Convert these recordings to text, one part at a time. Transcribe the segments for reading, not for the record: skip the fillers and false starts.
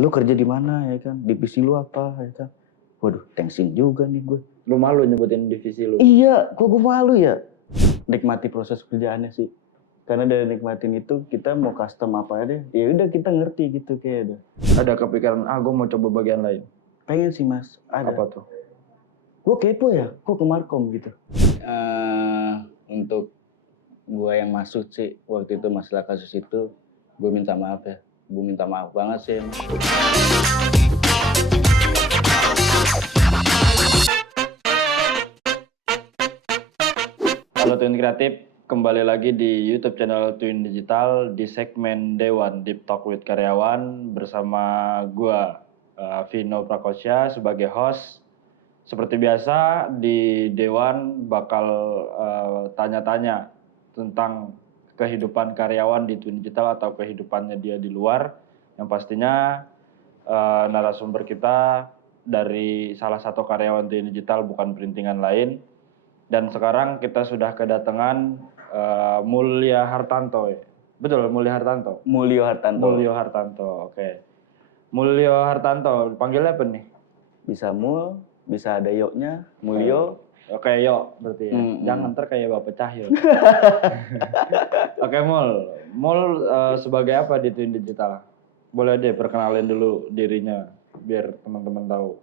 lu kerja di mana ya kan, divisi lu apa ya kan. Waduh, tensin juga nih gue. Lu malu nyebutin divisi lu? Iya, kok gue malu ya. Nikmati proses kerjaannya sih. Karena dari nikmatin itu kita mau custom apa aja, ya udah kita ngerti gitu kayak udah. Ada kepikiran, gue mau coba bagian lain? Pengen sih mas, ada. Apa tuh? Gue kepo ya, kok ke Markom gitu. Untuk gue yang masuk sih, waktu itu masalah kasus itu, gue minta maaf ya. Gue minta maaf banget sih emang. Halo Twin Kreatif, kembali lagi di YouTube channel Twin Digital di segmen Dewan Deep Talk with Karyawan bersama gua Vino Prakosya sebagai host. Seperti biasa di Dewan bakal tanya-tanya tentang kehidupan karyawan di Twin Digital atau kehidupannya dia di luar. Yang pastinya narasumber kita dari salah satu karyawan Twin Digital, bukan perintingan lain. Dan sekarang kita sudah kedatangan Mulya Hartanto. Betul, Mulya Hartanto? Mulyo Hartanto. Mulyo Hartanto, oke. Mulyo Hartanto, panggilnya apa nih? Bisa Mul, bisa ada Yoknya, Mulyo. Oke, Yok berarti ya. Jangan ntar kayak Bapak Cahyo. Oke, Mul sebagai apa di Twin Digital? Boleh deh perkenalin dulu dirinya biar teman-teman tahu.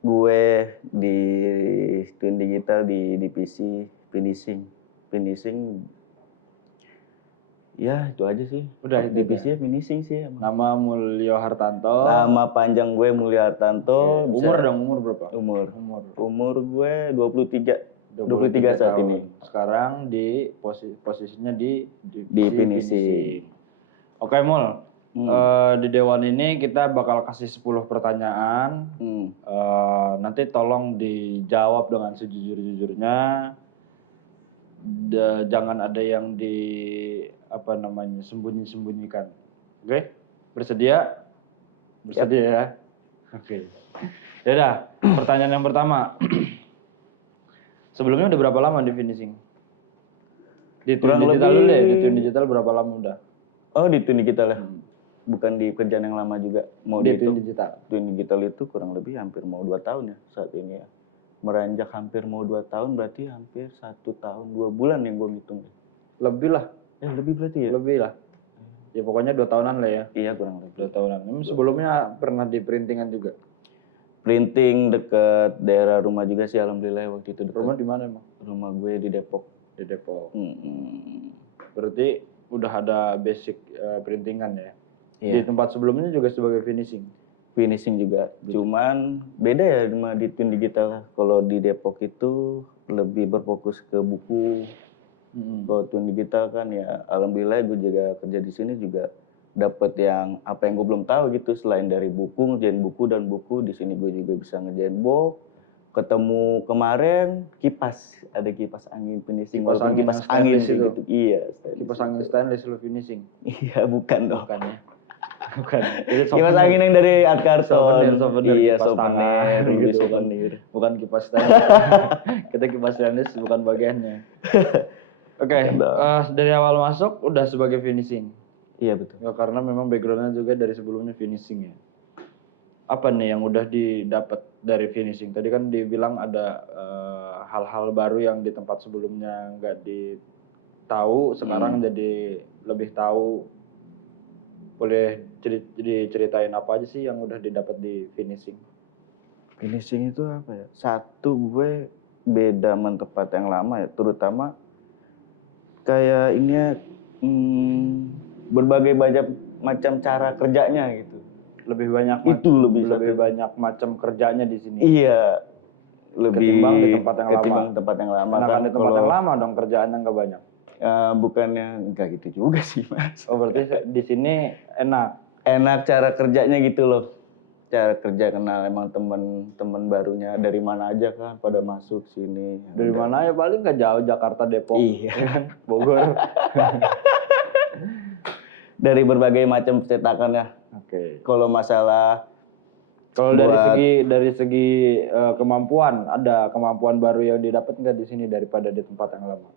Gue di Twin Digital di divisi finishing. Ya itu aja sih. Udah itu divisinya finishing sih emang. Nama Mulyo Hartanto. Nama panjang gue Mulyo Hartanto. Umur dong, umur berapa? Umur gue 23 saat tahun. ini. Sekarang di posisinya di finishing. Oke, Mul. Di Dewan ini kita bakal kasih 10 pertanyaan. Nanti tolong dijawab dengan sejujur-jujurnya. Jangan ada yang sembunyi-sembunyikan. Oke? Bersedia? Bersedia ya? Oke. Yaudah, pertanyaan yang pertama. Sebelumnya udah berapa lama di finishing? Di Twin Digital dulu deh, di Twin Digital berapa lama udah? Oh, di Twin Digital ya? Bukan di kerjaan yang lama juga. Mau di Twin Digital? Twin Digital itu kurang lebih hampir mau 2 tahun ya saat ini ya. Meranjak hampir mau 2 tahun berarti hampir 1 tahun 2 bulan yang gue ngitung. Lebih lah. Lebih berarti ya? Lebih lah. Ya pokoknya 2 tahunan lah ya. Iya kurang lebih. 2 tahunan. Sebelumnya pernah di printingan juga? Printing deket daerah rumah juga sih alhamdulillah waktu itu. Rumah di mana emang? Rumah gue di Depok. Di Depok. Berarti udah ada basic printingan ya? Di tempat sebelumnya juga sebagai finishing? Finishing juga. Cuman beda ya sama di Twin Digital. Kalau di Depok itu lebih berfokus ke buku. Kalau Twin Digital kan ya alhamdulillah gue juga kerja di sini juga dapat yang apa yang gue belum tahu gitu, selain dari buku, ngerjain buku dan buku, di sini gue juga bisa ngerjain box. Ketemu kemarin kipas, ada kipas angin finishing, kipas angin itu. Gitu. Iya, kipas angin stainless lu finishing. Iya, bukan dong. Bukan ya. Bukan. Kipas angin yang dari art karton. Souvenir, iya, souvenir. Bukan kipas stainless. Kita kipas stainless bukan bagiannya. Oke, dari awal masuk udah sebagai finishing. Iya betul. Ya, karena memang backgroundnya juga dari sebelumnya finishing ya. Apa nih yang udah didapat dari finishing? Tadi kan dibilang ada hal-hal baru yang di tempat sebelumnya nggak ditahu, sekarang jadi lebih tahu. Boleh diceritain apa aja sih yang udah didapat di finishing? Finishing itu apa ya? Satu, gue beda sama tempat yang lama ya, terutama kayak ini ya, berbagai macam cara kerjanya gitu. Lebih banyak banyak macam kerjanya di sini. Iya. Ketimbang di tempat yang lama. Kan di tempat yang lama dong kerjaannya nggak banyak. Bukannya enggak gitu juga sih Mas. Oh berarti di sini enak. Enak cara kerjanya gitu loh. Cara kerja kenal emang teman barunya dari mana aja kan pada masuk sini. Dari mana ya, paling nggak jauh, Jakarta, Depok. Iya. Bogor. Dari berbagai macam cetakan ya. Oke. Kalau masalah dari segi kemampuan, ada kemampuan baru yang didapat nggak di sini daripada di tempat yang lama?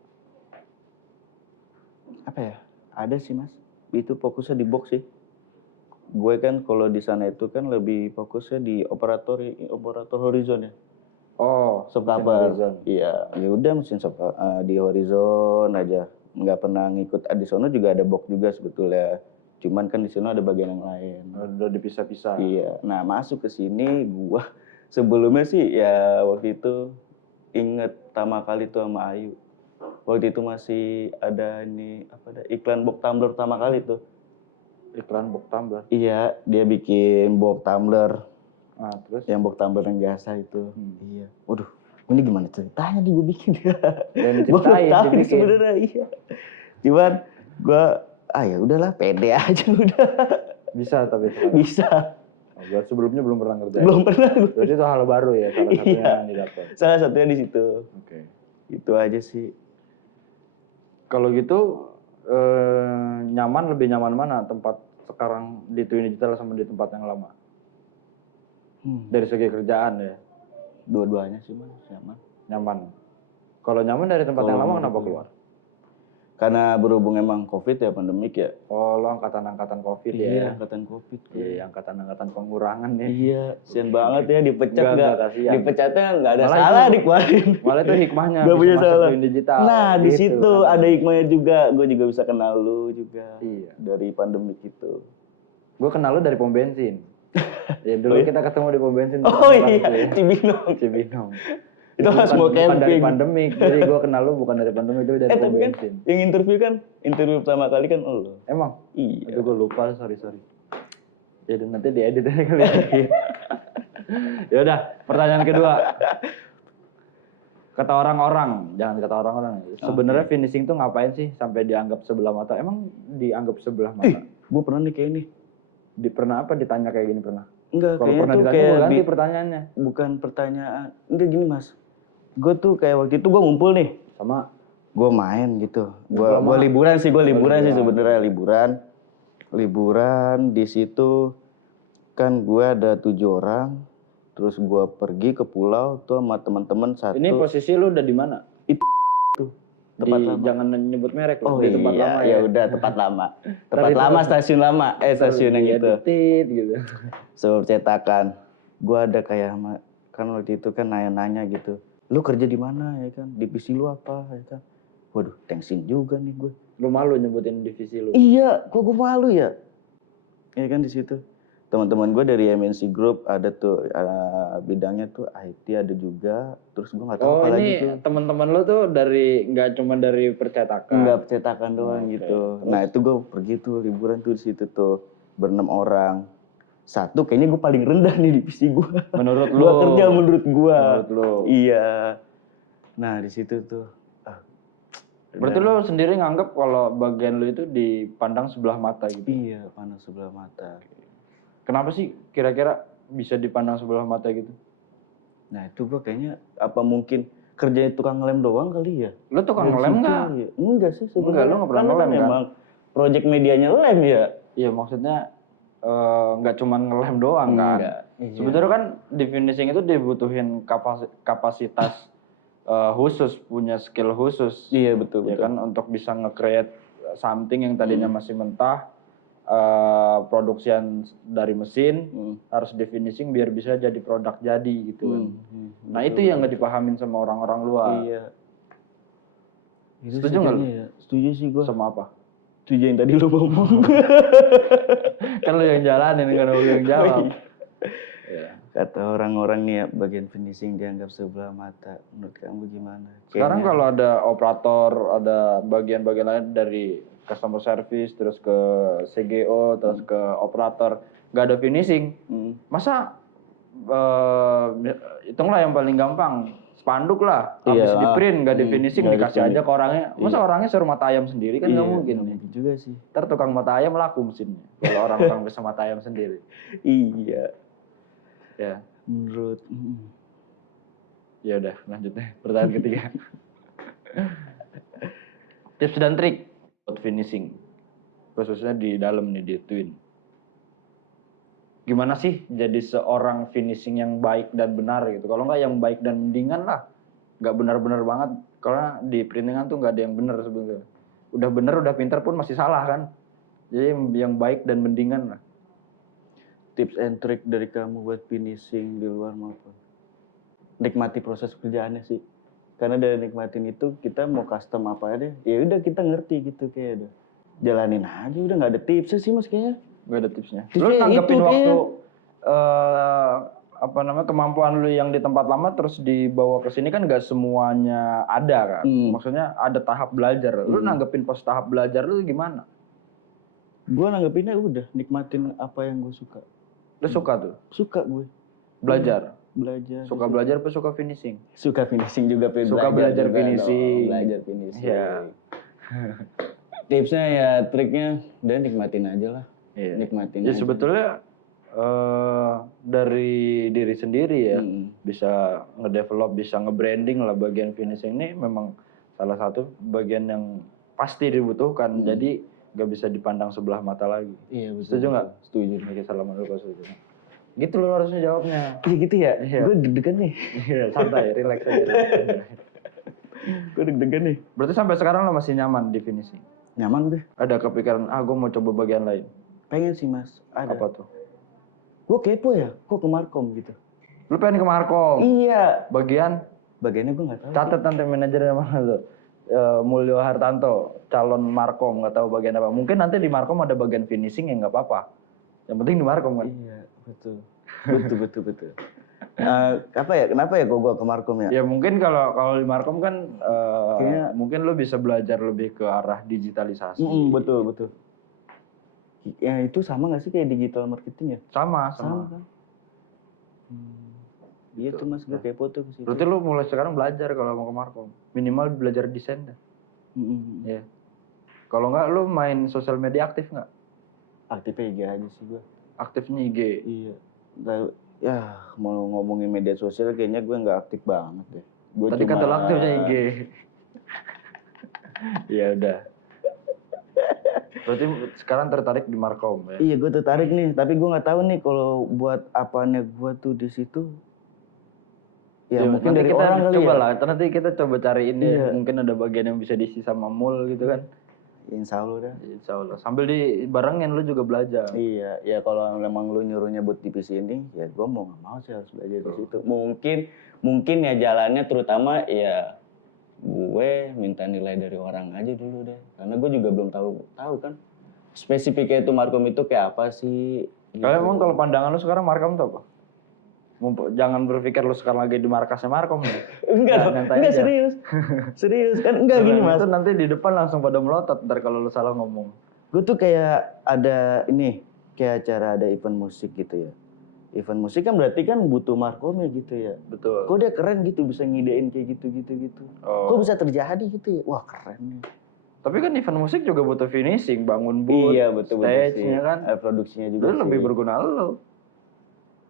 Apa ya? Ada sih Mas. Itu fokusnya di box sih. gue kan kalau di sana itu kan lebih fokusnya di operator horizon ya. Oh, Shop mesin cover. horizon. Iya, ya udah mesin di horizon aja. Nggak pernah ngikut. Di sana juga ada box juga sebetulnya. Cuman kan di sana ada bagian yang lain. Udah dipisah-pisah. Iya. Nah, masuk ke sini gua sebelumnya sih ya waktu itu inget pertama kali tuh sama Ayu. Waktu itu masih ada iklan box tumbler pertama kali tuh. Iklan box tumbler. Iya, dia bikin box tumbler. Nah, terus? Yang box tumbler yang biasa itu. Iya. Waduh, ini gimana ceritanya nih gue bikin ya? Gue belum tahu nih sebenarnya, iya. Cuman gue, ya udahlah, pede aja udah. Bisa tapi sekarang? Bisa. Buat sebelumnya belum pernah ngerjain? Belum pernah. Berarti itu hal baru ya, salah satunya yang didapat? Salah satunya di situ. Oke. Itu aja sih. Kalau gitu, lebih nyaman mana tempat sekarang di Twin Digital sama di tempat yang lama? Dari segi kerjaan ya? Dua-duanya sih mas, nyaman. Nyaman. Kalau nyaman dari tempat yang lama kenapa keluar? Karena berhubung emang COVID ya, pandemik ya. Oh, lo angkatan-angkatan COVID ya? Iya, angkatan COVID. Iya, angkatan-angkatan pengurangan ya. Iya, kasian banget ya dipecat nggak kasihan. Dipecatnya nggak ada Malah salah itu, dikeluarin. Malah itu hikmahnya Nggak bisa punya masuk salah. Twin Digital. Nah, di gitu, situ kan. ada hikmahnya juga. Gue juga bisa kenal lu juga. Iya. Dari pandemik itu. Gue kenal lu dari pom bensin. Ya dulu kita ketemu di pom bensin. Oh iya, ya. Cibinong. Itu pas mau bukan dari camping. pandemik, jadi gue kenal lu bukan dari pandemik, itu dari pom tapi kan bensin. yang interview pertama kali kan lu. Emang? Iya. Itu gue lupa, sorry. Ya dan nanti diedit aja kali ya. Ya udah, pertanyaan kedua. Kata orang-orang, jangan kata orang-orang. Sebenarnya finishing tuh ngapain sih sampai dianggap sebelah mata? Emang dianggap sebelah mata? Gue pernah nih kayak ini. Pernah apa ditanya kayak gini pernah? Enggak, kalau pernah ditanya gue ganti pertanyaannya. Bukan pertanyaan. Enggak gini mas. Gue tuh kayak waktu itu gue ngumpul nih. Sama? Gue main gitu. Gue liburan sih sebenarnya liburan di situ kan gue ada 7 orang. Terus gue pergi ke pulau tuh sama teman-teman satu. Ini posisi lu udah di mana? Itu tempat lama. Jangan nyebut merek loh. Oh di tempat iya, lama ya udah tempat lama. Tempat lama, stasiun lama. Stasiun yang itu. Gitu. Sebelum cetakan. Gue ada kayak kan waktu itu kan nanya-nanya gitu. Lu kerja di mana ya kan? Divisi lu apa ya kan? Waduh, tensin juga nih gue. Lu malu nyebutin divisi lu? Iya, kok gue malu ya? Ya kan di situ. Teman-teman gue dari MNC Group ada tuh bidangnya tuh IT ada juga. Terus gue nggak tahu apa lagi tuh. Oh, ini teman-teman lu tuh nggak cuma dari percetakan? Nggak percetakan doang gitu. Terus? Nah itu gue pergi tuh liburan tuh di situ tuh ber-6 orang. Satu kayaknya gue paling rendah nih divisi gue. Menurut lu? Gue kerja menurut gue. Menurut lu? Iya. Nah di situ tuh. Berarti lu sendiri nganggep kalau bagian lu itu dipandang sebelah mata gitu? Iya, pandang sebelah mata. Kenapa sih kira-kira bisa dipandang sebelah mata gitu? Nah itu gue kayaknya apa mungkin kerjanya tukang ngelem doang kali ya? Lu tukang ngelem nggak? Ya. Enggak sih sebenarnya. Enggak, lu nggak pernah ngelem kan? Emang project medianya lem ya? Iya maksudnya nggak cuma ngelem doang kan? Iya. Sebetulnya kan di finishing itu dibutuhin kapasitas khusus, punya skill khusus. Iya betul. Ya kan untuk bisa nge-create something yang tadinya masih mentah. Produksian dari mesin harus di finishing biar bisa jadi produk jadi gitu kan. Nah itu yang nggak dipahamin sama orang-orang luar. Iya. Setuju nggak lu? Ya? Setuju sih gue. Sama apa? Setuju yang tadi lu ngomong. Kan lu yang jalanin kan lu yang jawab. Ya. Kata orang-orang nih ya bagian finishing dianggap sebelah mata. Menurut kamu gimana? Sekarang kalau ada operator, ada bagian-bagian lain dari customer service, terus ke CGO, terus ke operator, nggak ada finishing. Masa hitunglah yang paling gampang, spanduk lah, habis di print nggak di finishing, dikasih aja ke orangnya. Masa orangnya suruh mata ayam sendiri kan nggak mungkin. Mungkin juga sih. Ntar tukang mata ayam laku mesinnya, kalau orang-orang bisa mata ayam sendiri. Iya. Ya. Menurut. Ya udah, lanjut deh pertanyaan ketiga. Tips dan trik buat finishing, khususnya di dalam nih di Twin. Gimana sih jadi seorang finishing yang baik dan benar gitu? Kalau nggak yang baik dan mendingan lah, nggak benar-benar banget. Karena di printingan tuh nggak ada yang benar sebenarnya. Udah benar, udah pintar pun masih salah kan. Jadi yang baik dan mendingan lah. tips and trick dari kamu buat finishing di luar maupun nikmati proses kerjaannya sih. Karena dari nikmatin itu kita mau custom apa aja, ya udah kita ngerti gitu kayak udah jalanin aja, udah nggak ada tipsnya sih mas kayaknya. Nggak ada tipsnya. Lu Tipsnya nanggepin itu, waktu kemampuan lu yang di tempat lama terus dibawa ke sini kan nggak semuanya ada kan. Maksudnya ada tahap belajar. Lu nanggepin pas tahap belajar lu gimana? Gue nanggepinnya udah nikmatin apa yang gue suka. Lu suka tuh? Suka gue. Belajar. Suka Belajar apa suka finishing? Suka finishing juga, suka belajar juga finishing. Belajar finishing. Ya. Tipsnya ya triknya udah nikmatin aja lah. Iya. Nikmatin ya aja. Sebetulnya dari diri sendiri ya bisa ngedevelop, bisa ngebranding lah bagian finishing ini memang salah satu bagian yang pasti dibutuhkan. Jadi nggak bisa dipandang sebelah mata lagi. Iya betul. Setuju nggak? Setuju. Oke, salaman dulu kalau setuju. Gitu lo harusnya jawabnya. Iya gitu ya? Iya. Gue deg-degan nih. Iya, santai, relax aja. Gue deg-degan nih. Berarti sampai sekarang lo masih nyaman di finishing? Nyaman gue. Ada kepikiran, gue mau coba bagian lain? Pengen sih mas, ada. Apa tuh? Gue kepo ya, kok ke Markom gitu. Lu pengen ke Markom? Iya. Bagiannya gue nggak tahu. Catat nanti manajernya mana tuh? Mulyo Hartanto, calon Markom, nggak tahu bagian apa. Mungkin nanti di Markom ada bagian finishing ya nggak apa-apa. Yang penting di Markom kan? Iya, betul. Apa ya? Kenapa ya gue ke Markom ya? Ya mungkin kalau di Markom kan mungkin lo bisa belajar lebih ke arah digitalisasi. Betul. Ya itu sama nggak sih kayak digital marketing ya? Sama kan? Iya tuh mas, gue kepo tuh ke situ. Berarti lo mulai sekarang belajar kalau mau ke Markom. Minimal belajar desain dah. Ya. Kalau nggak lo main sosial media aktif nggak? Aktifnya IG aja sih gue. Aktifnya IG? Iya. Ya mau ngomongin media sosial kayaknya gue nggak aktif banget deh. Tadi kata lo aktifnya IG. Ya udah. Berarti sekarang tertarik di Markom ya? Iya gue tertarik nih, tapi gue nggak tahu nih kalau buat apanya gue tuh di situ. Ya mungkin dari kita orang kali coba ya. Lah, nanti kita coba cariin ya. Mungkin ada bagian yang bisa diisi sama mul gitu kan? Insya Allah dah. Insya Allah. Sambil dibarengin lu juga belajar. Iya, ya kalau memang lu nyuruhnya buat di sini, ya gue mau nggak mau sih harus belajar di situ. Mungkin ya jalannya terutama ya gue minta nilai dari orang aja dulu deh, karena gue juga belum tahu kan spesifiknya itu Markom itu kayak apa sih. Gitu. Emang kalau pandangan lu sekarang Markom itu apa? Jangan berpikir lu sekarang lagi di markasnya Markom ya. Enggak serius kan enggak gini mas. Itu nanti di depan langsung pada melotot ntar kalau lu salah ngomong. Gue tuh kayak ada kayak acara ada event musik gitu ya. Event musik kan berarti kan butuh Markomnya gitu ya. Betul. Kok dia keren gitu bisa ngidein kayak gitu. Kok bisa terjadi gitu ya? Wah keren nih. Tapi kan event musik juga butuh finishing, bangun booth, stage-nya kan. Produksinya juga. Lu lebih berguna lo.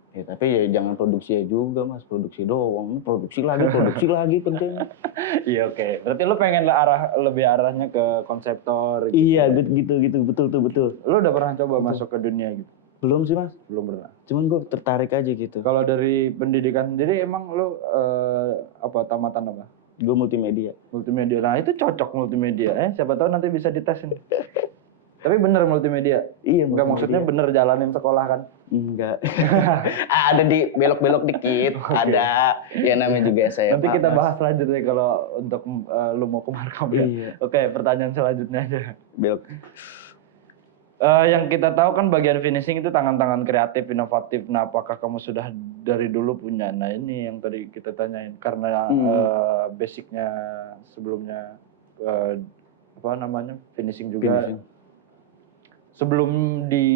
Ya tapi ya jangan produksinya juga mas, produksi doang. Produksi lagi kerjanya. Iya oke. Berarti lu pengen lebih arahnya ke konseptor. Gitu. Iya gitu, betul. Lu udah pernah coba masuk ke dunia gitu? Belum sih mas. Belum pernah. Cuman gue tertarik aja gitu. Kalau dari pendidikan sendiri emang lu tamatan apa? Gue multimedia. Multimedia. Nah itu cocok multimedia. Siapa tahu nanti bisa ditesin. Tapi bener multimedia? Iya. Enggak maksudnya bener jalanin sekolah kan? Enggak. Ada di belok-belok dikit. Okay. Ada. Ya namanya juga saya. Nanti kita bahas selanjutnya kalau untuk lu mau ke Markom ya. Iya. Oke, pertanyaan selanjutnya aja. Belok. Yang kita tahu kan bagian finishing itu tangan-tangan kreatif, inovatif. Nah, apakah kamu sudah dari dulu punya? Nah, ini yang tadi kita tanyain. Karena basicnya sebelumnya finishing juga. Finishing. Sebelum di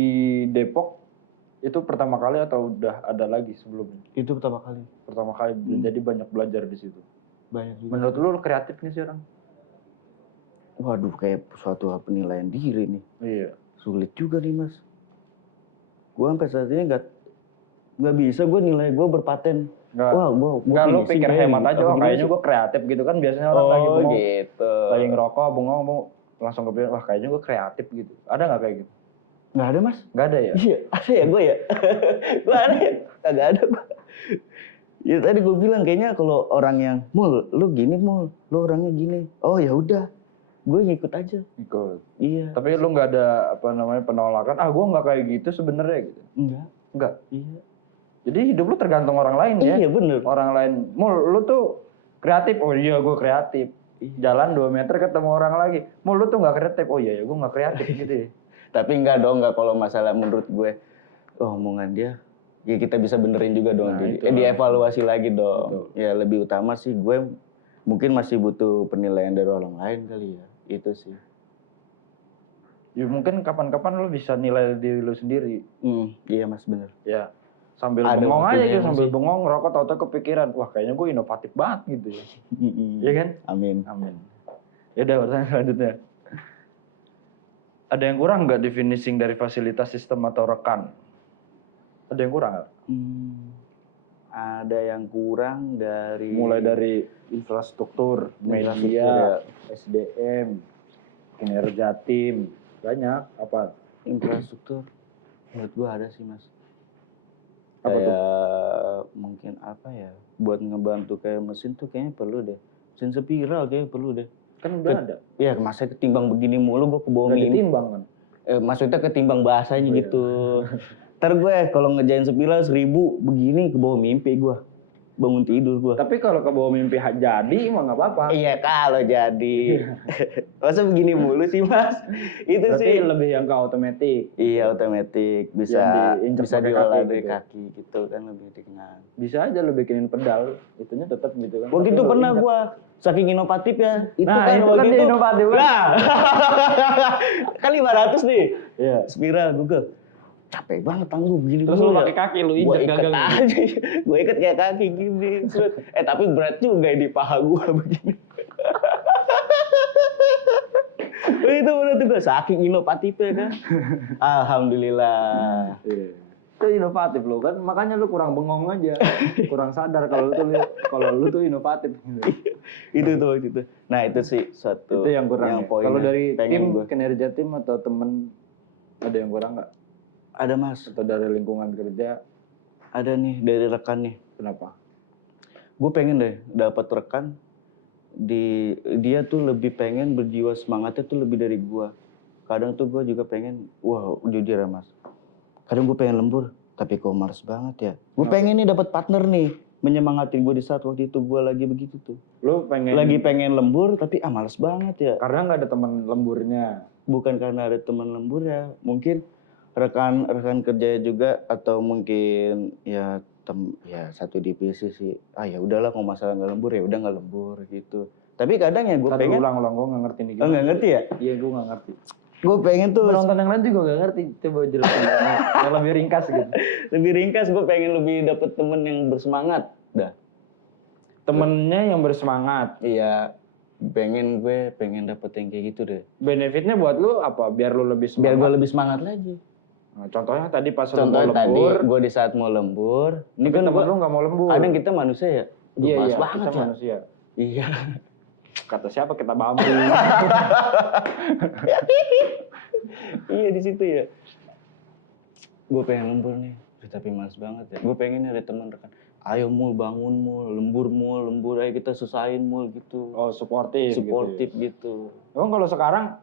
Depok itu pertama kali atau udah ada lagi sebelumnya? Itu pertama kali. Pertama kali, jadi banyak belajar di situ. Banyak juga. Menurut lu kreatif nih sih orang? Waduh, kayak suatu penilaian diri nih. Iya. Sulit juga nih mas. Gue sampai saat ini nggak bisa gue nilai gue berpaten. Wah, gue lu pikir hemat aja, kayaknya gue kreatif gitu kan biasanya orang lagi bengong, gitu. Lagi ngerokok, bengong, langsung kepikiran, wah kayaknya gue kreatif gitu. Ada nggak kayak gitu? Nggak ada mas. Nggak ada ya? Iya, ada ya gue ya. Gue ada ya, nggak ada gue. Ya tadi gue bilang kayaknya kalau orang yang Mul, lu gini Mul, lu orangnya gini. Oh ya udah. Gue ngikut aja. Ikut. Iya. Tapi lu nggak ada penolakan. Gue nggak kayak gitu sebenarnya gitu. Enggak. Enggak. Iya. Jadi hidup lu tergantung orang lain ya. Iya bener. Orang lain, lu tuh kreatif, oh iya gue kreatif. Jalan 2 meter ketemu orang lagi, lu tuh nggak kreatif, oh iya ya gue nggak kreatif gitu ya. Tapi enggak kalau masalah menurut gue, omongan dia, ya kita bisa benerin juga dong. Nah, dievaluasi lagi dong. Betul. Ya lebih utama sih gue mungkin masih butuh penilaian dari orang lain kali ya. Itu sih. Ya mungkin kapan-kapan lu bisa nilai diri lu sendiri. Iya mas bener. Ya. Sambil Ada bengong aja gitu, waktunya sambil sih. bengong ngerokok tau-tau kepikiran, wah kayaknya gue inovatif banget gitu ya. Iya kan? Amin. Amin. Ya udah pertanyaan selanjutnya. Ada yang kurang nggak di finishing dari fasilitas sistem atau rekan? Ada yang kurang nggak? Ada yang kurang dari Mulai dari infrastruktur, media, SDM, kinerja tim, banyak apa? Infrastruktur. Menurut gua ada sih mas. Apa kayak tuh? mungkin apa ya? Buat ngebantu kayak mesin tuh kayaknya perlu deh. Mesin spiral kayaknya perlu deh. Kan udah ada. Iya, masa ketimbang begini mulu gua kebawa Nggak ditimbang kan? Maksudnya ketimbang bahasanya Oh, gitu. Ntar gue kalau ngejain spiral 1000 begini kebawa mimpi gua. Bangun tidur gua. Tapi kalau ke bawah mimpi jadi mah nggak apa-apa. Iya kalau jadi. Masa begini mulu sih mas? Itu Berarti sih. lebih yang ke otomatis. Iya otomatis bisa diolah dari gitu. kaki gitu kan lebih ringan. Bisa aja lu bikinin pedal, itunya tetap gitu kan. Waktu Tapi itu lu pernah injak. gua saking inovatif ya. Itu Nah, kan itu waktu kan itu. inovatif. Nah. Kan 500 nih. Iya. Spiral Google. Capek banget tangguh begini. Terus lu pakai kaki lu Gua injek ikat gagal. aja. Gua ikat kayak kaki gini. Tapi berat juga di paha gua begini. Itu bener tuh gua saking inovatifnya kan. Alhamdulillah. Itu inovatif lo kan, makanya lu kurang bengong aja, kurang sadar kalau lu tuh inovatif. Itu tuh waktu itu. Nah itu sih satu. Itu yang kurang. poin Kalau dari tim, gua. kinerja tim atau temen ada yang kurang nggak? Ada mas. Atau dari lingkungan kerja? Ada nih dari rekan nih. Kenapa? Gue pengen deh dapat rekan dia tuh lebih pengen berjiwa semangatnya tuh lebih dari gue. Kadang tuh gue juga pengen, wah jujur ya mas. Kadang gue pengen lembur, tapi kok males banget ya. Gue pengen nih dapat partner nih menyemangati gue di saat waktu itu gue lagi begitu tuh. Lu pengen? Lagi pengen lembur tapi males banget ya. Karena nggak ada teman lemburnya. Bukan karena ada teman lembur ya, mungkin rekan kerja juga atau mungkin ya satu divisi sih. Ya udahlah kalau masalah nggak lembur ya udah nggak lembur gitu. Tapi kadang ya gue pengen. Ulang gue nggak ngerti nih. Oh nggak ngerti ya? Iya gue nggak ngerti. Gue pengen tuh. Penonton yang lain juga nggak ngerti. Coba jelasin yang lebih ringkas gitu. Lebih ringkas gue pengen lebih dapet temen yang bersemangat. Dah. Temennya yang bersemangat. Iya. Pengen dapet yang kayak gitu deh. Benefitnya buat lu apa? Biar lu lebih semangat. Biar gue lebih semangat lagi. Nah, contohnya tadi pas lu mau Contohnya tadi lembur. gue di saat mau lembur. Ini kan temen lu nggak mau lembur. Kadang kita manusia ya. Iya banget kita ya. manusia. Iya. Kata siapa kita bambu. Iya di situ ya. Gue pengen lembur nih. Tapi males banget ya. Gue pengen ada teman rekan. Ayo mul bangun mul, lembur ayo kita susahin mul gitu. Oh suportif gitu. Emang kalau sekarang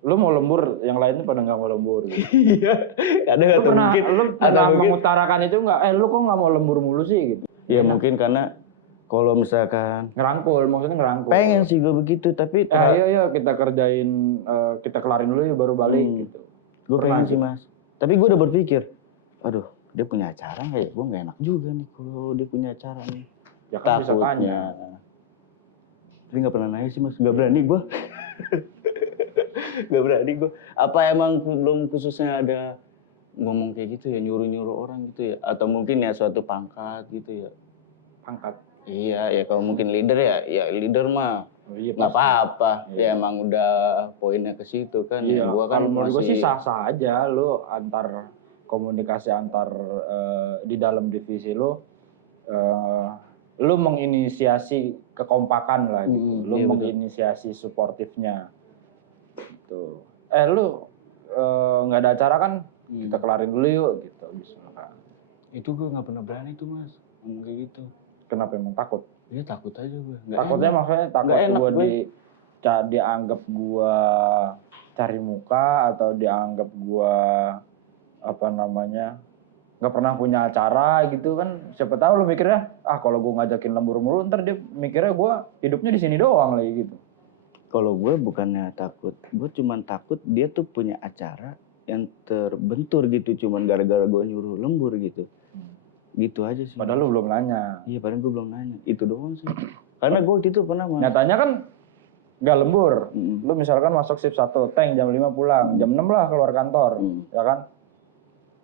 lu mau lembur, yang lainnya pada nggak mau lembur. Gitu. Iya. Kadang lu pernah mengutarakan itu nggak? Lu kok nggak mau lembur mulu sih gitu? Ya mungkin karena kalau misalkan maksudnya ngerangkul. Pengen sih gue begitu, tapi ayo kita kerjain, kita kelarin dulu yuk baru balik gitu. Gue pengen sih mas. Tapi gue udah berpikir, aduh dia punya acara nggak ya? Gue nggak enak juga nih kalau dia punya acara nih. Ya kan bisa tanya. Tapi nggak pernah nanya sih mas, nggak berani gue. Gak berani gue. Apa emang belum khususnya ada ngomong kayak gitu ya, nyuruh orang gitu ya, atau mungkin ya suatu pangkat gitu ya. Pangkat. Iya ya kalau mungkin leader ya leader mah nggak apa-apa. Iya. Ya emang udah poinnya ke situ kan. Iya. Gua kan menurut gue sih sah-sah aja lu antar komunikasi di dalam divisi lu menginisiasi kekompakan lah gitu. Lu menginisiasi suportifnya. Tuh. Lu nggak ada acara kan? Kita kelarin dulu yuk gitu. Misalkan. Itu gue nggak pernah berani tuh mas ngomong kayak gitu. Kenapa emang takut? Iya takut aja gue. Takutnya maksudnya takut gue dianggap gue cari muka atau dianggap gue nggak pernah punya acara gitu kan. Siapa tahu lu mikirnya, kalau gue ngajakin lembur mulu ntar dia mikirnya gue hidupnya di sini doang lagi gitu. Kalau gue bukannya takut, gue cuman takut dia tuh punya acara yang terbentur gitu, cuman gara-gara gue nyuruh lembur gitu. Gitu aja sih. Padahal lu belum nanya. Iya, padahal gue belum nanya. Itu doang sih. Karena gue waktu itu pernah Nyatanya kan nggak lembur. Lu misalkan masuk shift 1, tank jam 5 pulang, jam 6 lah keluar kantor, ya kan?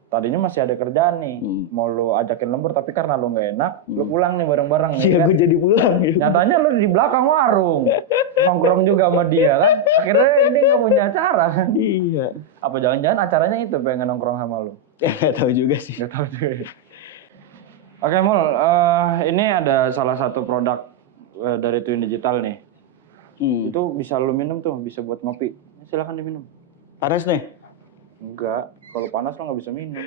Tadinya masih ada kerjaan nih, mau lu ajakin lembur tapi karena lu nggak enak, lu pulang nih bareng-bareng. Iya, kan? gue jadi pulang. Gitu. Nyatanya lu di belakang warung, nongkrong juga sama dia kan? Akhirnya dia nggak punya acara. Iya. Apa jangan-jangan acaranya itu pengen nongkrong sama lu? Gak tahu juga sih. Gak tahu juga. Oke Mul, ini ada salah satu produk dari Twin Digital nih. Itu bisa lu minum tuh, bisa buat ngopi. Silakan diminum. Panas nih? Enggak, kalau panas lo nggak bisa minum.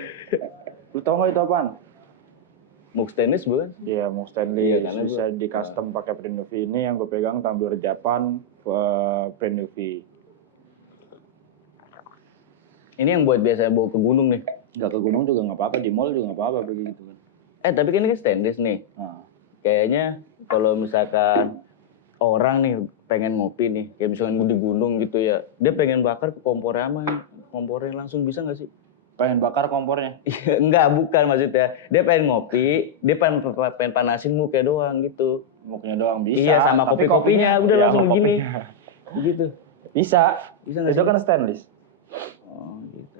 Lu tau nggak itu apaan? Mug stainless bukan? Iya, mug stainless. Iya, bisa di custom pakai print UV. Ini yang gue pegang tumbler Japan print UV. Ini yang buat biasa bawa ke gunung nih? Nggak ke gunung juga nggak apa-apa, di mall juga nggak apa-apa begitu kan. Tapi kan ini kan stainless nih. Kayaknya kalau misalkan orang nih pengen ngopi nih, kayak misalkan di gunung gitu ya, dia pengen bakar ke kompornya kompornya langsung bisa nggak sih? Pengen bakar kompornya? Enggak, bukan maksudnya. Dia pengen ngopi, dia pengen panasin muknya doang gitu. Muknya doang bisa. Iya, sama kopi-kopinya udah langsung begini. Gitu. Bisa nggak? Itu kan stainless. Oh gitu.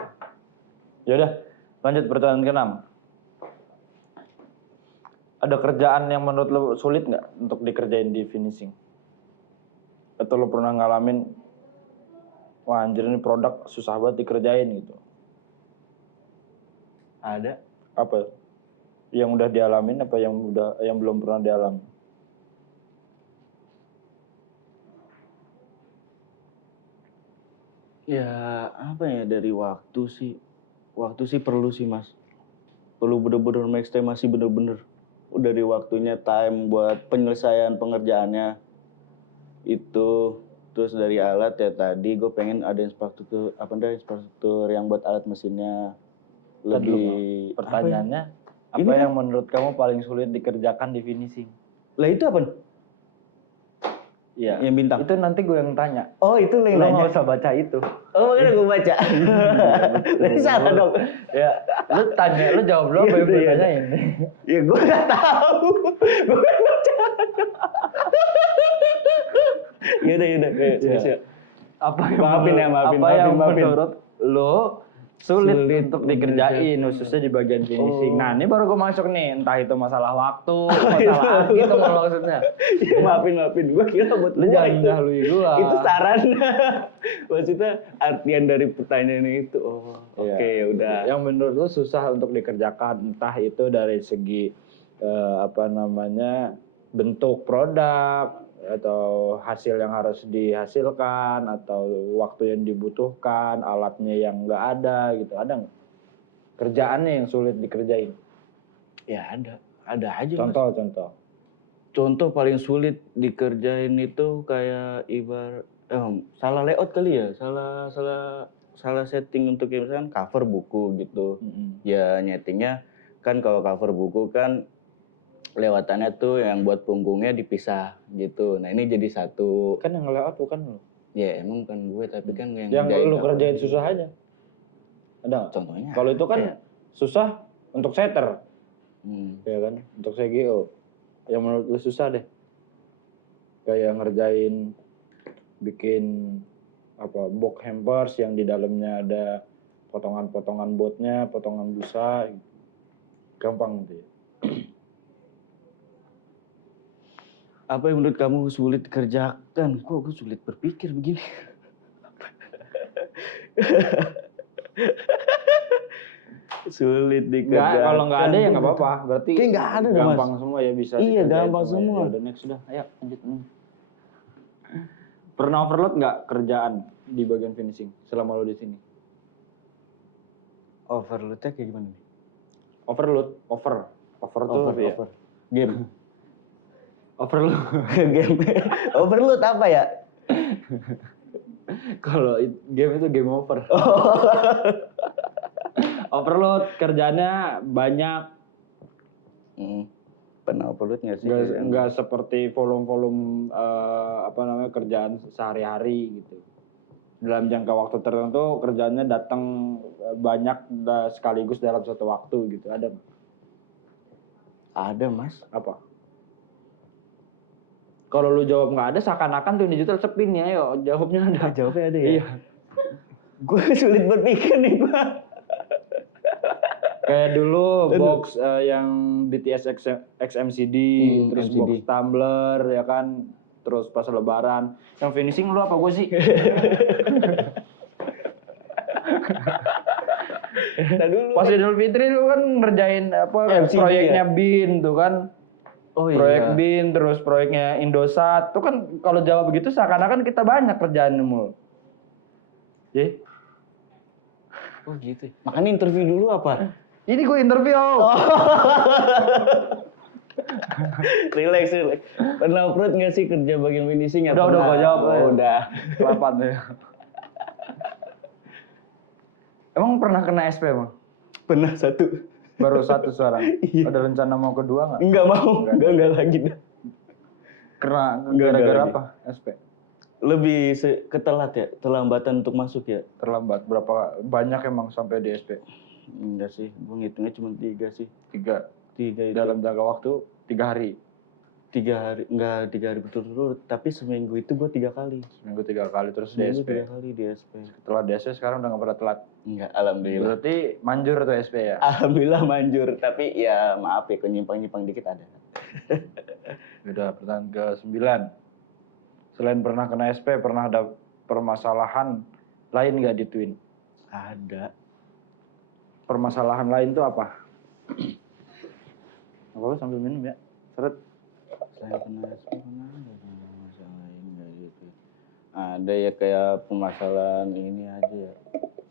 Yaudah, lanjut pertanyaan ke-6. Ada kerjaan yang menurut lo sulit nggak untuk dikerjain di finishing? Atau lo pernah ngalamin, wah anjir ini produk susah banget dikerjain gitu? Ada. Apa? Yang udah dialamin apa yang belum pernah dialami? Ya apa ya, dari waktu sih perlu sih Mas. Perlu bener-bener mengekstimasi bener-bener. Dari waktunya time buat penyelesaian pengerjaannya itu, terus dari alat ya tadi gue pengen ada infrastruktur yang buat alat mesinnya lebih. Pertanyaannya apa yang menurut kamu paling sulit dikerjakan di finishing? Lah itu apa? Iya. Yang bintang. Itu nanti gue yang tanya. Oh itu yang nanya. Lo nggak usah baca itu. Oh makanya gue baca. Berarti salah dong. Ya, lu tanya, lu jawab dulu apa yang gue tanyain. Ya gue nggak tahu. Gue nggak baca. Yaudah. Apa yang menurut lo sulit untuk dikerjain, khususnya di bagian finishing. Nah, ini baru gue masuk nih, entah itu masalah waktu, masalah gitu maksudnya. Maafin, gue kira buat lu jangan dahului gue. Itu saran. Maksudnya artian dari pertanyaan itu. Oke, ya udah. Yang menurut lu susah untuk dikerjakan, entah itu dari segi bentuk produk, atau hasil yang harus dihasilkan, atau waktu yang dibutuhkan, alatnya yang nggak ada gitu, ada nggak kerjaannya yang sulit dikerjain? Ya ada aja. Contoh paling sulit dikerjain itu kayak salah layout kali ya, salah setting untuk misalkan cover buku gitu. Ya nyetingnya kan kalau cover buku kan lewatannya tuh yang buat punggungnya dipisah gitu. Nah ini jadi satu. Kan yang nge-layout bukan lo? Ya emang kan gue, tapi kan yang lu kerjain susah aja. Ada nggak? Contohnya? Kalau itu kan susah untuk setter, ya kan? Untuk CGO. Yang menurut lu susah deh. Kayak ngerjain, bikin box hampers yang di dalamnya ada potongan-potongan botnya, potongan busa, gampang gitu ya. Apa yang menurut kamu sulit dikerjakan? Kok gue sulit berpikir begini? Sulit dikerjakan. Kalau nggak ada ya nggak apa-apa. Berarti kayak nggak ada gampang Mas. semua ya bisa. Iya gampang semua. Ya udah next sudah. Ayo lanjut. Pernah overload nggak kerjaan di bagian finishing selama lo di sini? Overloadnya kayak gimana? Over tuh ya. Game. Overload. Game. Overload apa ya? Kalau game itu game over. Overload kerjanya banyak. Pernah overload nggak sih? Nggak seperti volume kerjaan sehari-hari gitu. Dalam jangka waktu tertentu kerjaannya datang banyak sekaligus dalam satu waktu gitu. Ada? Ada mas. Apa? Kalau lu jawab nggak ada, seakan-akan tuh digital sepi nih. Ayo jawabnya ada. Jawabnya ada ya. Iya. Gue sulit berpikir nih gue. Kayak dulu box yang BTS XMCD, terus MCD. box tumbler ya kan, terus pas lebaran. Yang finishing lu apa gue sih? Nah, dulu Pas Idul Fitri lu kan ngerjain MCD proyeknya ya? BIN tuh kan. Oh Proyek iya. BIN terus proyeknya Indosat. Tuh kan kalau jawab begitu seakan-akan kita banyak kerjaan mulu. Ye? Oh gitu. Makanya interview dulu apa? Ini gue interview. Relax. Pernah upload nggak sih kerja bagian finishing? Udah gue jawab. Udah. Kelapan ya. Emang pernah kena SP emang? Pernah satu. Baru satu sekarang. Iya. Ada rencana mau kedua nggak? Enggak mau. Enggak lagi dah. Kena Enggak gara-gara lagi. apa SP? Lebih ketelat ya, terlambatan untuk masuk ya. Terlambat berapa banyak emang sampai di SP? Enggak sih, gue ngitungnya cuma 3 sih. 3 3 itu. dalam jangka waktu 3 hari. 3 hari, enggak 3 hari berturut-turut, tapi seminggu itu gue 3 kali. Seminggu 3 kali terus di Seminggu SP. 3 kali di SP. Setelah di SP sekarang udah nggak pernah telat. Enggak, alhamdulillah. Berarti manjur tuh SP ya? Alhamdulillah manjur, tapi ya maaf ya, nyimpang-nyimpang dikit ada. Udah pertanyaan ke-9. Selain pernah kena SP, pernah ada permasalahan lain nggak di Twin? Ada. Permasalahan lain tuh apa? Apa sambil minum ya? Seret. Saya pernah ada masalah ini nggak gitu. Ada ya kayak permasalahan ini aja ya,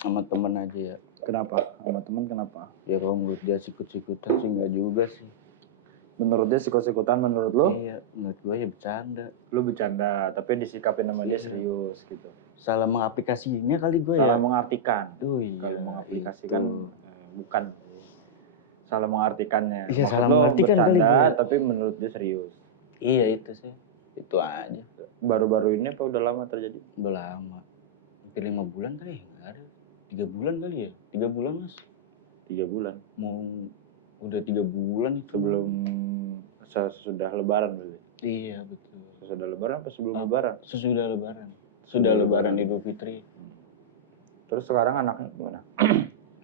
sama temen aja ya. Kenapa? Sama temen kenapa? Ya kalau menurut dia sikut-sikutan sih nggak juga sih. Menurut dia sikut-sikutan, menurut lo? Iya, menurut gue ya bercanda. Lu bercanda, tapi disikapin sama dia serius gitu. Salah mengaplikasinya kali gue Salah ya. mengartikan. Tuh iya. Kalau mengaplikasikan itu. bukan. Salah mengartikannya. Iya, Maksud salah lo mengartikan kali bercanda, gue. tapi menurut dia serius. Iya itu sih. Itu aja. Baru-baru ini apa udah lama terjadi? Udah lama. Hampir 5 bulan kali ya? Nggak ada. 3 bulan kali ya? 3 bulan mas. 3 bulan. Mau udah 3 bulan itu. Sebelum sesudah lebaran berarti. Iya betul. Sesudah lebaran apa sebelum lebaran? Sesudah lebaran. Sudah lebaran Idul Fitri. Terus sekarang anaknya gimana?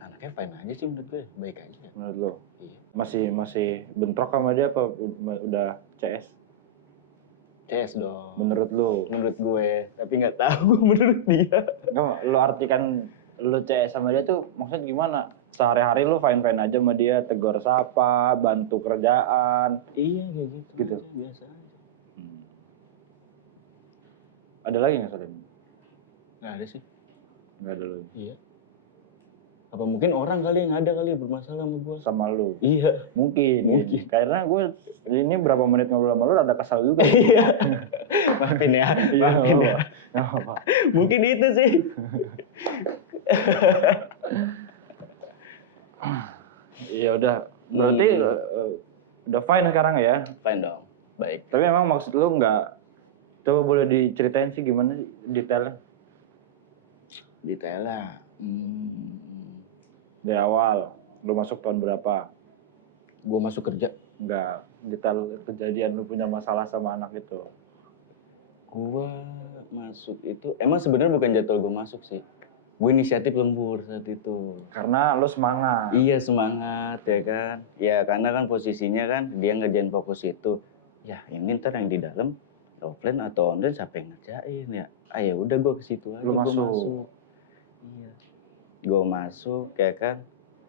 Anaknya fine aja sih menurut gue. Baik aja. Menurut lo? Iya. Masih bentrok sama dia apa udah CS? CS dong. Menurut lo? Menurut gue. Tapi nggak tahu menurut dia. Nggak, lo artikan lo CS sama dia tuh maksudnya gimana? Sehari-hari lo fine-fine aja sama dia, tegur sapa, bantu kerjaan. Iya kayak gitu. Gitu. Aja, biasa aja. Ada lagi nggak selain? Nggak ada sih. Nggak ada lagi. Iya. Apa mungkin orang kali yang ada kali bermasalah sama gue? Sama lo? Iya. Mungkin. Karena gue ini berapa menit ngobrol sama lo ada kesal juga. Iya. Maafin ya. Maafin ya. Nggak apa-apa. Mungkin itu sih. Iya udah. Berarti udah fine sekarang ya? Fine dong. Baik. Tapi emang maksud lu nggak, coba boleh diceritain sih gimana sih detailnya? Detailnya. Dari awal, lu masuk tahun berapa? Gue masuk kerja. Enggak, detail kejadian lu punya masalah sama anak itu. Gue masuk itu, emang sebenarnya bukan jadwal gue masuk sih. Gue inisiatif lembur saat itu. Karena lu semangat. Iya semangat ya kan. Ya karena kan posisinya kan dia ngerjain fokus itu. Ya ini ntar yang di dalam offline atau online siapa yang ngerjain ya. Ah ya udah gue ke situ aja. Lu gua masuk. Iya. Gue masuk ya kan.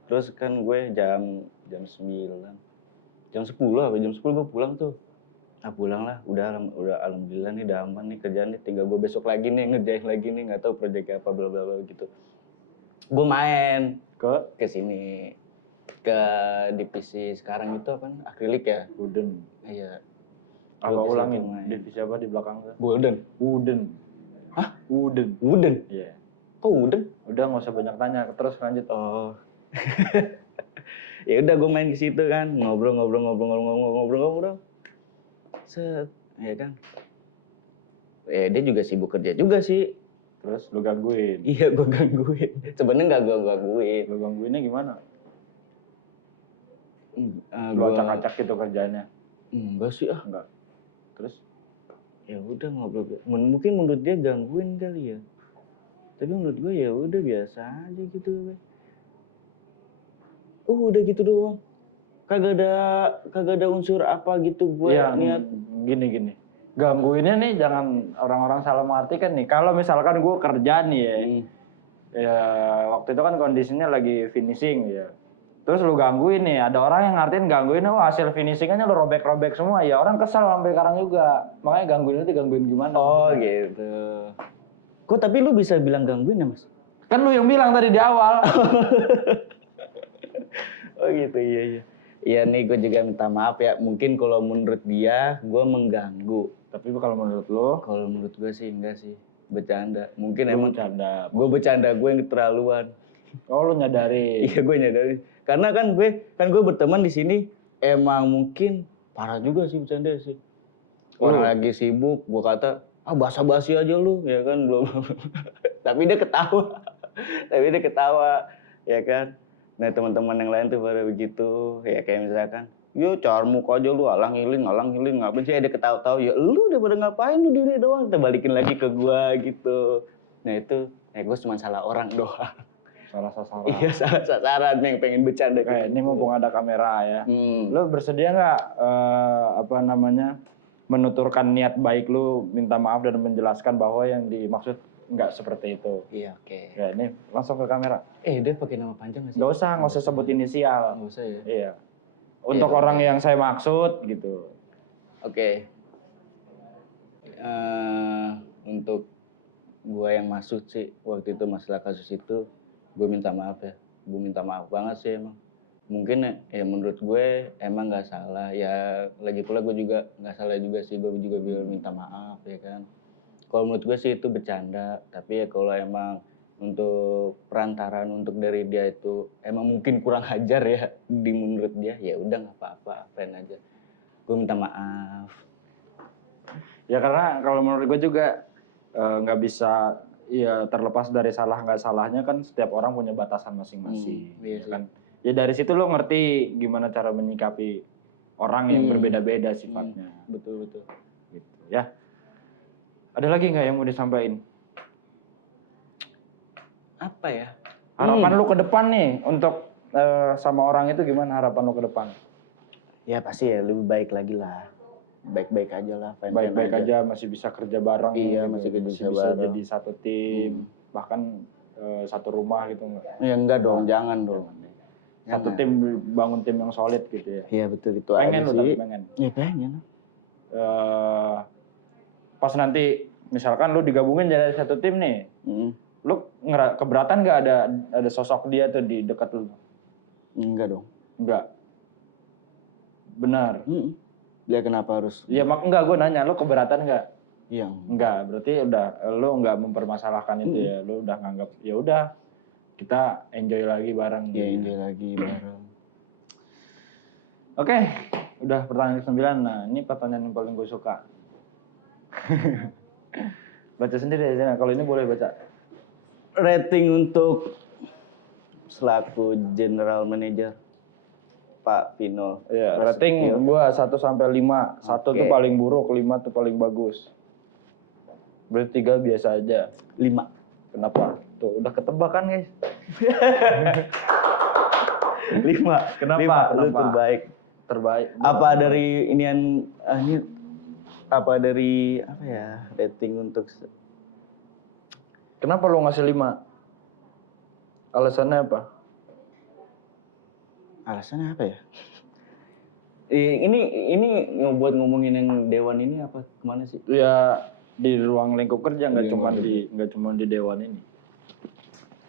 Terus kan gue jam 9. Jam 10 apa jam 10 gue pulang tuh. Ah pulang lah, udah alhamdulillah nih udah aman nih kerjaan nih, tinggal gue besok lagi nih ngerjain lagi nih, nggak tahu proyeknya apa bla bla bla gitu. Gue main ke sini ke divisi sekarang itu apa? Akrilik ya? Wooden. Iya. Apa Gua ulangin? main. Divisi apa di belakang tuh? Golden. Wooden. Hah? Wooden. Wooden? Iya. Kok wooden? Udah nggak usah banyak tanya, terus lanjut. Oh. Ya udah gue main ke situ kan, ngobrol. Set, ya kan. Dia juga sibuk kerja juga sih. Terus lu gangguin? Iya, gue gangguin. Sebenarnya nggak gue gangguin. Lu gangguinnya gimana? Lu Gua acak-acak gitu kerjanya? enggak sih ah. Enggak. Terus? Ya udah ngobrol. Mungkin menurut dia gangguin kali ya. Tapi menurut gue ya udah biasa aja gitu. Udah gitu doang. Kagak ada unsur apa gitu gue ya, niat. Gini. Gangguinnya nih jangan orang-orang salah mengartikan nih. Kalau misalkan gue kerja nih ya. Ya waktu itu kan kondisinya lagi finishing ya. Terus lu gangguin nih, ada orang yang ngartiin gangguin, hasil finishingannya lu robek-robek semua. Ya orang kesel sampai sekarang juga. Makanya gangguin itu gangguin gimana? Oh gitu. Kok tapi lu bisa bilang gangguin ya Mas? Kan lu yang bilang tadi di awal. Oh gitu, iya. Iya nih gue juga minta maaf ya. Mungkin kalau menurut dia gue mengganggu. Tapi kalau menurut lo? Kalau menurut gue sih enggak sih. Bercanda. Mungkin Lu emang bercanda. Gue bercanda, gue yang keterlaluan. Oh lu nyadari? Iya gue nyadari. Karena kan gue berteman di sini emang mungkin parah juga sih bercanda sih. Orang lagi sibuk, gue kata, basa-basi aja lu, ya kan belum. Tapi dia ketawa, ya kan. Nah teman-teman yang lain tuh pada begitu, ya kayak misalkan, yo carmuk aja lu, alang hiling, ngapain sih? Dia ketawa-tawa, ya lu daripada ngapain lu diri doang, kita balikin lagi ke gua gitu. Nah itu, gue cuma salah orang doang. Salah sasaran. Iya salah sasaran yang pengen bercanda. Kayak ini mumpung ada kamera ya. Lu bersedia nggak menuturkan niat baik lu, minta maaf dan menjelaskan bahwa yang dimaksud nggak seperti itu. Iya, oke. Ya ini langsung ke kamera. Dia pakai nama panjang nggak sih? Nggak usah sebut inisial. Nggak usah ya. Iya. Untuk orang yang saya maksud gitu. Oke. Untuk gua yang maksud sih waktu itu masalah kasus itu, gue minta maaf ya. Gue minta maaf banget sih emang. Mungkin ya menurut gue emang nggak salah ya. Lagi pula gue juga nggak salah juga sih. Gue juga bilang minta maaf ya kan. Kalau menurut gue sih itu bercanda, tapi ya kalau emang untuk perantaraan untuk dari dia itu emang mungkin kurang ajar ya di menurut dia, ya udah nggak apa-apa, apain aja. Gue minta maaf. Ya karena kalau menurut gue juga nggak bisa ya terlepas dari salah nggak salahnya kan setiap orang punya batasan masing-masing. Iya ya kan. Ya dari situ lo ngerti gimana cara menyikapi orang yang berbeda-beda sifatnya. Betul. Gitu ya. Ada lagi nggak yang mau disampaikan? Apa ya? Harapan lu ke depan nih untuk sama orang itu gimana harapan lu ke depan? Ya pasti ya lebih baik lagi lah. Baik-baik aja lah. Baik-baik aja, masih bisa kerja bareng. Iya, gitu. masih bisa bareng. jadi satu tim, bahkan satu rumah gitu nggak? Ya enggak dong, jangan dong. Satu tim, bangun tim yang solid gitu ya. Iya betul itu pengen aja lu, sih. tapi pengen. Iya pengen. Pas nanti misalkan lu digabungin jadi satu tim nih, lu keberatan nggak ada sosok dia tuh di dekat lu? Enggak dong. Enggak. Benar. Dia kenapa harus? Iya enggak, gue nanya lu keberatan nggak? Iya. Enggak, berarti lu nggak mempermasalahkan itu ya, lu udah nganggap ya udah kita enjoy lagi bareng. Iya enjoy lagi bareng. Oke, udah pertanyaan ke-9. Nah ini pertanyaan yang paling gue suka. Baca sendiri aja, kalau ini boleh baca. Rating untuk selaku general manager Pak Vino. Iya, rating gua 1 sampai 5. 1 tuh paling buruk, 5 tuh paling bagus. Berarti 3 biasa aja. 5. Kenapa? Tuh udah ketebak kan, guys. 5. Kenapa? Lu terbaik. Apa dari inian ini apa dari apa ya? Rating untuk Kenapa lu ngasih 5? Alasannya apa? Alasannya apa ya? Ini buat ngomongin yang dewan ini apa kemana sih? Ya di ruang lingkup kerja, nggak cuma di dewan ini.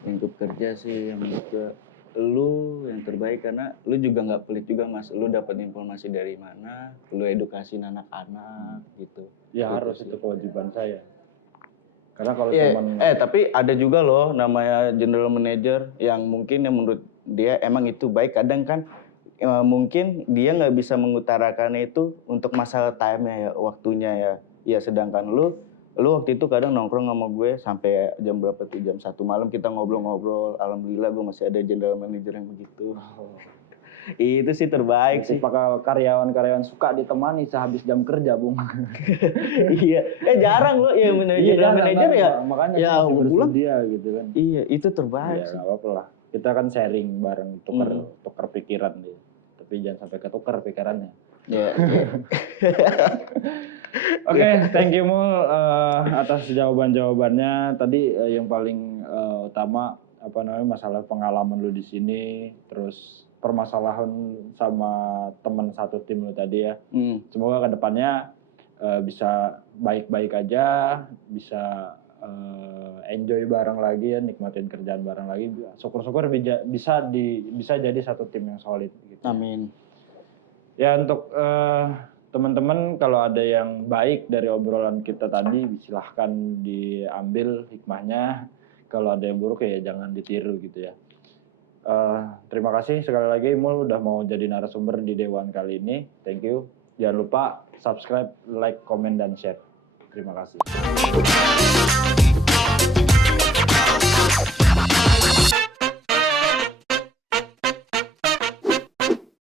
Lingkup kerja sih yang menurut gue lu yang terbaik karena lu juga nggak pelit juga Mas. Lu dapat informasi dari mana? Lu edukasiin anak-anak gitu. Ya gitu harus sih. Itu kewajiban saya. Karena kalau tapi ada juga loh namanya general manager yang mungkin yang menurut dia emang itu baik. Kadang kan mungkin dia nggak bisa mengutarakannya itu untuk masalah time-nya ya, waktunya ya. Ya sedangkan lu waktu itu kadang nongkrong sama gue sampai jam berapa tuh, jam 1 malam kita ngobrol-ngobrol. Alhamdulillah gue masih ada general manager yang begitu. Itu sih terbaik sih. Tipikal karyawan-karyawan suka ditemani sehabis jam kerja, Bung. Iya, jarang loh ya manajer ya. Makanya ya pulang dia gitu kan. Iya, itu terbaik Ya sih. nggak apa-apa lah. Kita kan sharing bareng, tukar pikiran deh. Tapi jangan sampai ketukar pikirannya. Ya. Oke, thank you Mul atas jawaban-jawabannya. Tadi yang paling utama masalah pengalaman lu di sini, terus permasalahan sama teman satu tim lu tadi ya. Semoga kedepannya bisa baik-baik aja, bisa enjoy bareng lagi ya, nikmatin kerjaan bareng lagi. Syukur-syukur bisa jadi satu tim yang solid. Gitu. Amin. Ya untuk teman-teman kalau ada yang baik dari obrolan kita tadi silahkan diambil hikmahnya. Kalau ada yang buruk ya jangan ditiru gitu ya. Terima kasih sekali lagi Mul udah mau jadi narasumber di Dewan kali ini. Thank you. Jangan lupa subscribe, like, komen, dan share. Terima kasih.